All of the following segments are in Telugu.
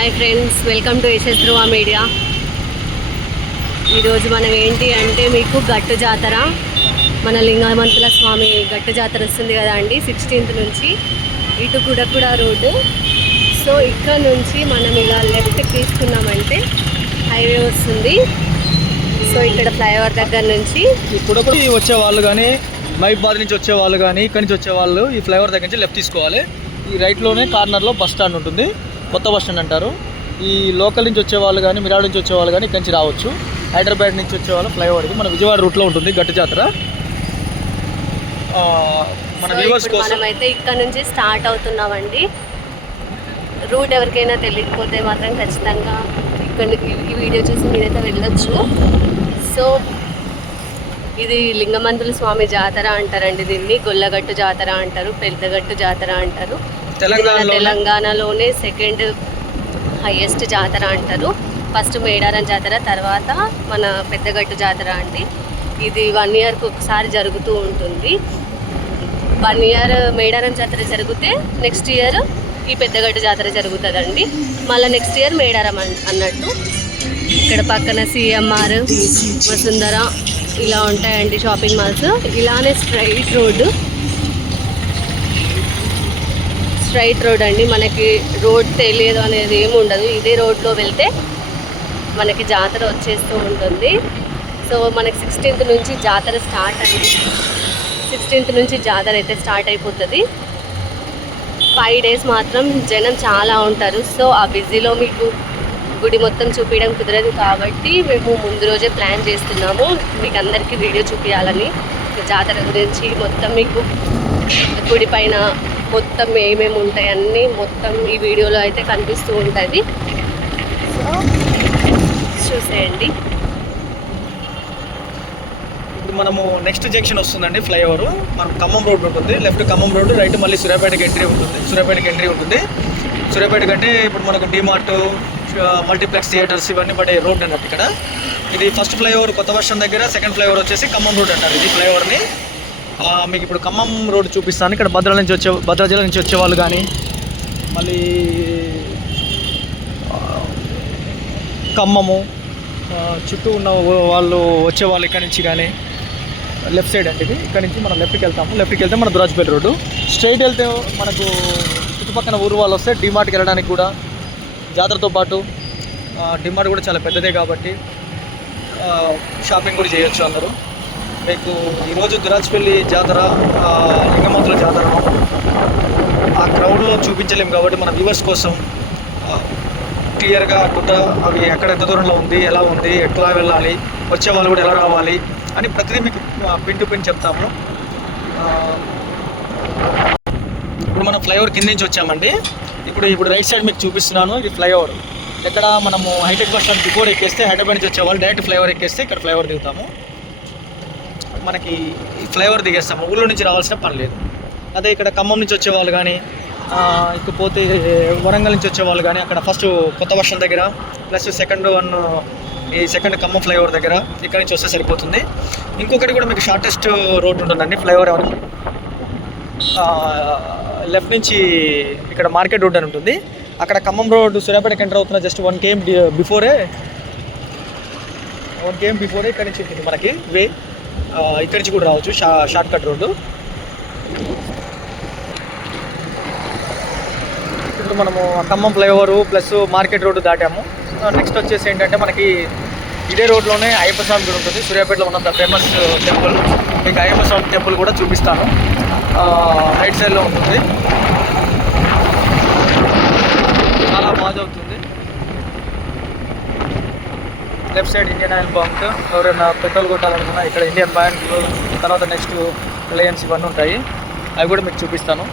Hi friends welcome to Yashas Dhruva media ఈరోజు మనం ఏంటి అంటే మీకు గట్టు జాతర మన లింగమంతుల స్వామి గట్టు జాతర వస్తుంది కదా అండి సిక్స్టీన్త్ నుంచి. ఇటు కుడకుడ రోడ్డు. సో ఇక్కడ నుంచి మనం ఇలా లెఫ్ట్ తీసుకున్నామంటే హైవే వస్తుంది. సో ఇక్కడ ఫ్లైఓవర్ దగ్గర నుంచి. ఇప్పుడు వచ్చే వాళ్ళు కానీ మైబాద్ నుంచి వచ్చే వాళ్ళు కానీ ఇక్కడి నుంచి వచ్చే వాళ్ళు ఈ ఫ్లైఓవర్ దగ్గర నుంచి లెఫ్ట్ తీసుకోవాలి. ఈ రైట్లోనే కార్నర్లో బస్ స్టాండ్ ఉంటుంది. కొత్త బస్ స్టాండ్ అంటారు. ఈ లోకల్ నుంచి వచ్చే వాళ్ళు కానీ మిరాడ్ నుంచి వచ్చే వాళ్ళు కానీ ఇక్కడి నుంచి రావచ్చు. హైదరాబాద్ నుంచి వచ్చే వాళ్ళు ఫ్లైఓవర్కి మన విజయవాడ రూట్లో ఉంటుంది గట్టు జాతర. మన వ్యూవర్స్ కోసం మనమైతే ఇక్కడ నుంచి స్టార్ట్ అవుతున్నామండి. రూట్ ఎవరికైనా తెలియకపోతే మాత్రం ఖచ్చితంగా ఇక్కడ ఈ- వీడియో చూసి మీరైతే వెళ్ళొచ్చు. సో ఇది లింగమంతుల స్వామి జాతర అంటారండి దీన్ని. గొల్లగట్టు జాతర అంటారు పెద్దగట్టు జాతర అంటారు. తెలంగాణలోనే? సెకండ్ హైయెస్ట్ జాతర అంటారు. ఫస్ట్ మేడారం జాతర తర్వాత మన పెద్దగట్టు జాతర అండి. ఇది వన్ ఇయర్కి ఒకసారి జరుగుతూ ఉంటుంది. వన్ ఇయర్ మేడారం జాతర జరిగితే నెక్స్ట్ ఇయర్ ఈ పెద్దగట్టు జాతర జరుగుతుందండి. మళ్ళీ నెక్స్ట్ ఇయర్ మేడారం అన్- అన్నట్టు. ఇక్కడ పక్కన సిఎంఆర్ వసుంధర ఇలా ఉంటాయండి షాపింగ్ మాల్స్ ఇలానే స్ట్రైట్ రోడ్డు స్ట్రైట్ రోడ్ అండి. మనకి రోడ్ తెలియదు అనేది ఏమి ఉండదు. ఇదే రోడ్లో వెళ్తే మనకి జాతర వచ్చేస్తూ ఉంటుంది. సో మనకి సిక్స్టీన్త్ నుంచి జాతర స్టార్ట్ అండి సిక్స్టీన్త్ నుంచి జాతర అయితే స్టార్ట్ అయిపోతుంది. ఫైవ్ డేస్ మాత్రం జనం చాలా ఉంటారు. సో ఆ బిజీలో మీకు గుడి మొత్తం చూపించడం కుదరదు కాబట్టి మేము ముందు రోజే ప్లాన్ చేస్తున్నాము. మీకు అందరికీ వీడియో చూపించాలని జాతర గురించి మొత్తం మీకు గుడి పైన మొత్తం ఏమేమి ఉంటాయి అన్నీ మొత్తం ఈ వీడియోలో అయితే కనిపిస్తూ ఉంటుంది. సో చూసేయండి. ఇప్పుడు మనము నెక్స్ట్ జంక్షన్ వస్తుందండి ఫ్లైఓవర్ మనం ఖమ్మం రోడ్ ఉంటుంది లెఫ్ట్ ఖమ్మం రోడ్ రైట్ మళ్ళీ సూర్యాపేటకి ఎంట్రీ ఉంటుంది. సూర్యాపేటకి ఎంట్రీ ఉంటుంది. సూర్యాపేట కంటే ఇప్పుడు మనకు డిమార్ట్ మల్టీప్లెక్స్ థియేటర్స్ ఇవన్నీ పడే రోడ్ అన్నట్టు ఇక్కడ. ఇది ఫస్ట్ ఫ్లైఓవర్ కొత్త వర్షం దగ్గర సెకండ్ ఫ్లైఓవర్ వచ్చేసి ఖమ్మం రోడ్ అంటారు. ఇది ఫ్లైఓవర్ని మీకు ఇప్పుడు ఖమ్మం రోడ్ చూపిస్తాను. ఇక్కడ భద్రాల నుంచి వచ్చే భద్రాచలం నుంచి వచ్చే వాళ్ళు కానీ మళ్ళీ ఖమ్మము చుట్టూ ఉన్న వాళ్ళు వచ్చే వాళ్ళు నుంచి కానీ లెఫ్ట్ సైడ్ అంటే ఇది. ఇక్కడ నుంచి మనం లెఫ్ట్కి వెళ్తాము. లెఫ్ట్కి వెళ్తే మన దురాజ్పేట రోడ్డు. స్ట్రైట్ వెళ్తే మనకు చుట్టుపక్కల ఊరు వాళ్ళు వస్తే డిమార్ట్కి వెళ్ళడానికి కూడా జాతరతో పాటు డిమార్ట్ కూడా చాలా పెద్దదే కాబట్టి షాపింగ్ కూడా చేయొచ్చు అందరూ. మీకు ఈరోజు దురాజ్పల్లి జాతర ఆ, లింగమంతుల జాతర. ఆ క్రౌడ్లో చూపించలేము కాబట్టి మన వ్యూవర్స్ కోసం క్లియర్గా గుట్ట అవి ఎక్కడ ఎంత దూరంలో ఉంది ఎలా ఉంది ఎట్లా వెళ్ళాలి వచ్చే వాళ్ళు కూడా ఎలా రావాలి అని ప్రతిదీ మీకు పిన్ టు పిన్ చెప్తాము. ఇప్పుడు మనం ఫ్లైఓవర్ కింద నుంచి వచ్చామండి. ఇప్పుడు ఇప్పుడు రైట్ సైడ్ మీకు చూపిస్తున్నాను ఇది ఫ్లైఓవర్ ఎక్కడ మనము హైటెక్ బస్ స్టాండ్ బిఫోర్ ఎక్కేస్తే హైదరాబాద్ నుంచి వచ్చేవాళ్ళు డైరెక్ట్ ఫ్లైఓవర్ ఎక్కేస్తే ఇక్కడ ఫ్లైఓవర్ దిగుతాము. మనకి ఈ ఫ్లైఓవర్ దిగేస్తాము. ఊళ్ళో నుంచి రావాల్సిన పని లేదు. అదే ఇక్కడ ఖమ్మం నుంచి వచ్చే వాళ్ళు కానీ ఇకపోతే వరంగల్ నుంచి వచ్చేవాళ్ళు కానీ అక్కడ ఫస్ట్ కొత్త వర్షం దగ్గర ప్లస్ సెకండ్ వన్ ఈ సెకండ్ ఖమ్మం ఫ్లైఓవర్ దగ్గర ఇక్కడ నుంచి వస్తే సరిపోతుంది. ఇంకొకటి కూడా మీకు షార్టెస్ట్ రోడ్ ఉంటుందండి ఫ్లైఓవర్ ఎవరికి లెఫ్ట్ నుంచి ఇక్కడ మార్కెట్ రోడ్ అని ఉంటుంది. అక్కడ ఖమ్మం రోడ్ సూర్యాపేటకి ఎంటర్ అవుతున్న just one KM before one KM before ఇక్కడ నుంచి ఉంటుంది మనకి వే ఇక్కడి నుంచి కూడా రావచ్చు షా షార్ట్ కట్ రోడ్డు. ఇప్పుడు మనము Khammam flyover plus market road దాటాము. Next వచ్చేసి ఏంటంటే మనకి ఇదే రోడ్లోనే అయ్యప్ప స్వామి గుడి ఉంటుంది. సూర్యాపేటలో ఉన్నంత ఫేమస్ టెంపుల్ మీకు అయ్యప్ప స్వామి టెంపుల్ కూడా చూపిస్తాను. రైట్ సైడ్లో ఉంటుంది. చాలా బాగా అవుతుంది left side Indian oil bunk ఎవరైనా పెట్రోల్ కొట్టాలనుకున్నా ఇక్కడ ఇండియన్ బ్యాంక్ తర్వాత నెక్స్ట్ రిలయన్స్ ఇవన్నీ ఉంటాయి. అవి కూడా మీకు చూపిస్తాను.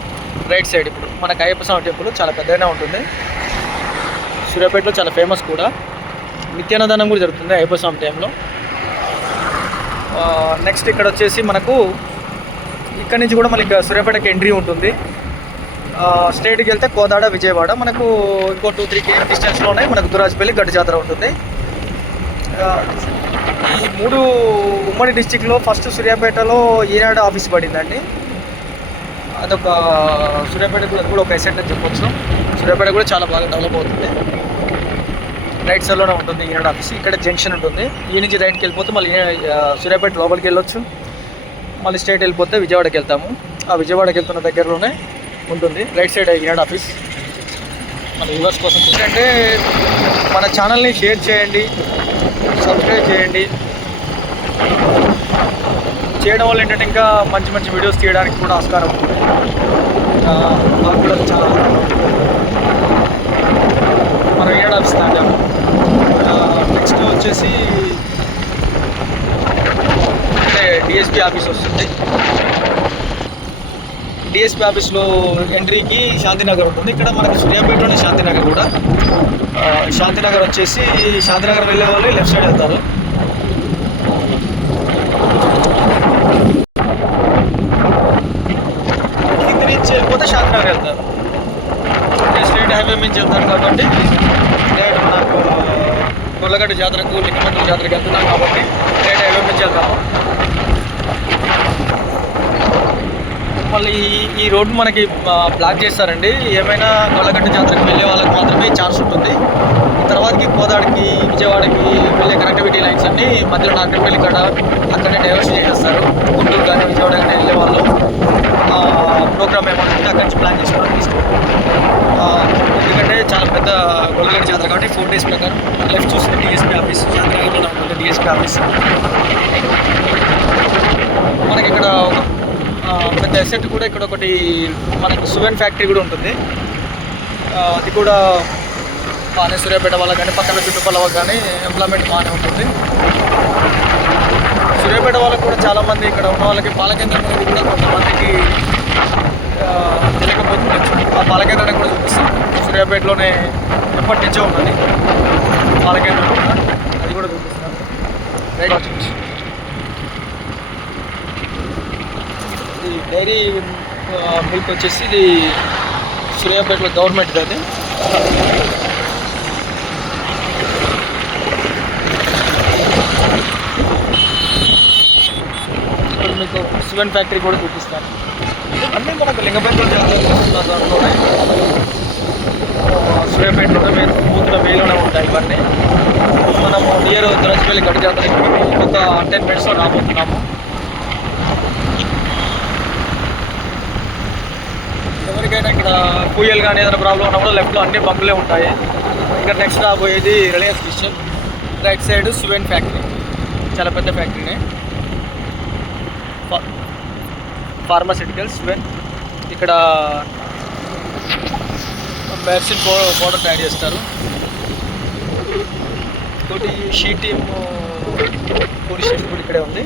రైట్ సైడ్ ఇప్పుడు మనకు అయ్యప్ప స్వామి టెంపుల్ చాలా పెద్దగానే ఉంటుంది. సూర్యాపేటలో చాలా ఫేమస్ కూడా. నిత్యానదానం కూడా జరుగుతుంది అయ్యప్ప స్వామి టైంలో. నెక్స్ట్ ఇక్కడ వచ్చేసి మనకు ఇక్కడ నుంచి కూడా మళ్ళీ సూర్యాపేటకి ఎంట్రీ ఉంటుంది. స్టేట్కి వెళ్తే కోదాడ విజయవాడ. మనకు ఇంకో టూ త్రీ కేఎం డిస్టెన్స్లోనే మనకు దురాజ్పల్లి గడ్డ జాతర ఉంటుంది. ఈ మూడు ఉమ్మడి డిస్టిక్లో ఫస్ట్ సూర్యాపేటలో ఈనాడు ఆఫీస్ పడిందండి. అదొక సూర్యాపేట కూడా ఒక ఎసెట్ అని చెప్పొచ్చు. సూర్యాపేట కూడా చాలా బాగా డెవలప్ అవుతుంది. రైట్ సైడ్లోనే ఉంటుంది ఈనాడు ఆఫీస్. ఇక్కడ జంక్షన్ ఉంటుంది. ఈ నుంచి రైట్కి వెళ్ళిపోతే మళ్ళీ సూర్యాపేట లోపలికి వెళ్ళొచ్చు. మళ్ళీ స్టేట్ వెళ్ళిపోతే విజయవాడకి వెళ్తాము. ఆ విజయవాడకి వెళ్తున్న దగ్గరలోనే ఉంటుంది. Right side Eenadu office. మన వ్యూవర్స్ కోసం ఏంటంటే మన ఛానల్ని షేర్ చేయండి సబ్స్క్రైబ్ చేయండి. చేయడం వల్ల ఏంటంటే ఇంకా మంచి మంచి వీడియోస్ తీయడానికి కూడా ఆస్కారం మాకు కూడా చాలా మనం ఏడు ఆఫీస్ నెక్స్ట్ వచ్చేసి అంటే డిఎస్పీ ఆఫీస్ వస్తుంది. డిఎస్పీ ఆఫీస్లో ఎంట్రీకి శాంతినగర్ ఉంటుంది. ఇక్కడ మనకి సూర్యాపేటలోనే శాంతినగర్ కూడా. శాంతినగర్ వచ్చేసి శాంతినగర్ వెళ్ళే వాళ్ళు లెఫ్ట్ సైడ్ వెళ్తారు. కింది నుంచి వెళ్ళిపోతే శాంతినగర్ వెళ్తారు. స్టేట్ హైవే నుంచి వెళ్తారు కాబట్టి డైరెక్ట్ నాకు గొల్లగడ్డ జాతరకు లింగమంతుల జాతరకు వెళ్తున్నాం కాబట్టి స్టేట్ హైవే నుంచి వెళ్తాము మళ్ళీ ఈ- ఈ రోడ్డు మనకి బ్లాక్ చేస్తారండి. ఏమైనా గొల్లగడ్డ జాతరకు వెళ్ళే వాళ్ళకి మాత్రమే ఛాన్స్ ఉంటుంది. తర్వాతకి కోదాడికి విజయవాడకి వెళ్ళే కనెక్టివిటీ లైన్స్ అన్ని మధ్యలో వెళ్ళి అక్కడ అక్కడనే డైవర్షన్ చేసేస్తారు. గుంటూరు కానీ విజయవాడ కానీ వెళ్ళే వాళ్ళు. ప్రోగ్రామ్ ఏమైనా ఉంటే అక్కడి నుంచి ప్లాన్ చేసుకోవడానికి ఇష్టం. ఎందుకంటే చాలా పెద్ద గొల్లగడ్డ జాతర కాబట్టి ఫోర్ డేస్ ప్రకారం. లెఫ్ట్ చూస్తే డిఎస్పీ ఆఫీస్ జాతర డిఎస్పీ ఆఫీస్ మనకి ఇక్కడ ఒక పెద్ద ఎసెట్ కూడా ఇక్కడ ఒకటి మనకు సువెన్ ఫ్యాక్టరీ కూడా ఉంటుంది. అది కూడా బాగానే సూర్యాపేట వాళ్ళకి కానీ పక్కన చుట్టుపక్కల వాళ్ళకి కానీ ఎంప్లాయ్మెంట్ బాగానే ఉంటుంది. సూర్యాపేట వాళ్ళకి కూడా చాలామంది ఇక్కడ ఉన్న వాళ్ళకి పాలకేంద్రం అనేది కూడా కొంతమందికి ఆ, తెలియకపోతుంది ఆ పాలకేంద్రాన్ని కూడా చూపిస్తాం. సూర్యాపేటలోనే ఎప్పటి నుంచో ఉన్నది. పాలకేంద్రం కూడా. అది కూడా చూపిస్తాం. రైట్ ఇది డైరీ మిల్క్ వచ్చేసి ఇది సూర్యాపేటలో గవర్నమెంట్ అది. ఇప్పుడు మీకు సిమెంట్ ఫ్యాక్టరీ కూడా చూపిస్తాను. అన్నీ మనకు లింగపేటలో సూర్యాపేటలో దాంట్లోనే మేము పూర్తిగా వేలోనే ఉంటాయి ఇవన్నీ. మనము నియర్ ద్రజపల్లి గడి జాతరకి కొత్త టెన్ మినిట్స్లో రాబోతున్నాము ఎవరికైనా ఇక్కడ పూయలు కానీ ఏదైనా ప్రాబ్లం ఉన్నా కూడా లెఫ్ట్లో అన్ని బంకులే ఉంటాయి. ఇక్కడ నెక్స్ట్ రాబోయేది Reliance kitchen right side Suven factory చాలా పెద్ద ఫ్యాక్టరీనే ఫార్మాసిటికల్స్ సువెన్ ఇక్కడ మెడిసిన్ పౌడర్ తయారు చేస్తారు. ఇంకోటి షీ టీమ్ పూరి షీట్ కూడా ఇక్కడే ఉంది.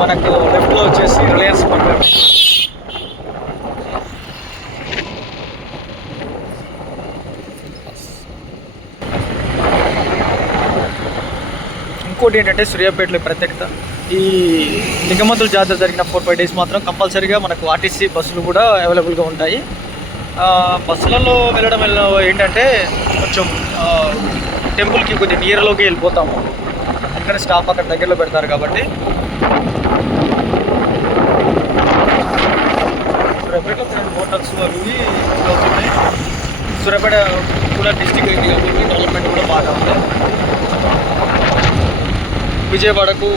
మనకు లెఫ్ట్లో వచ్చేసి రిలయన్స్ మార్కెట్ ఇంకోటి ఏంటంటే సూర్యాపేటలో ప్రత్యేకత. ఈ నిగమతుల జాతర జరిగిన ఫోర్ ఫైవ్ డేస్ మాత్రం కంపల్సరీగా మనకు ఆర్టీసీ బస్సులు కూడా అవైలబుల్గా ఉంటాయి. బస్సులలో వెళ్ళడం వల్ల ఏంటంటే కొంచెం టెంపుల్కి కొంచెం నియర్లోకి వెళ్ళిపోతాము. ఎందుకంటే స్టాప్ అక్కడ దగ్గరలో పెడతారు కాబట్టి. సూర్యాపేట హోటల్స్ అవి అవుతున్నాయి సూర్యాపేట కూడా డిస్టిక్ అయింది కాబట్టి డెవలప్మెంట్ కూడా బాగా ఉంది. విజయవాడకు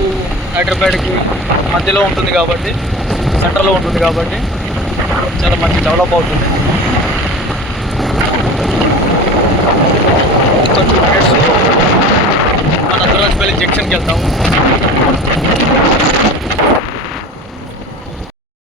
హైదరాబాద్కి మధ్యలో ఉంటుంది కాబట్టి సెంటర్లో ఉంటుంది కాబట్టి చాలా మంచి డెవలప్ అవుతుంది. మన అందరూ వెళ్ళి జంక్షన్కి వెళ్తాము.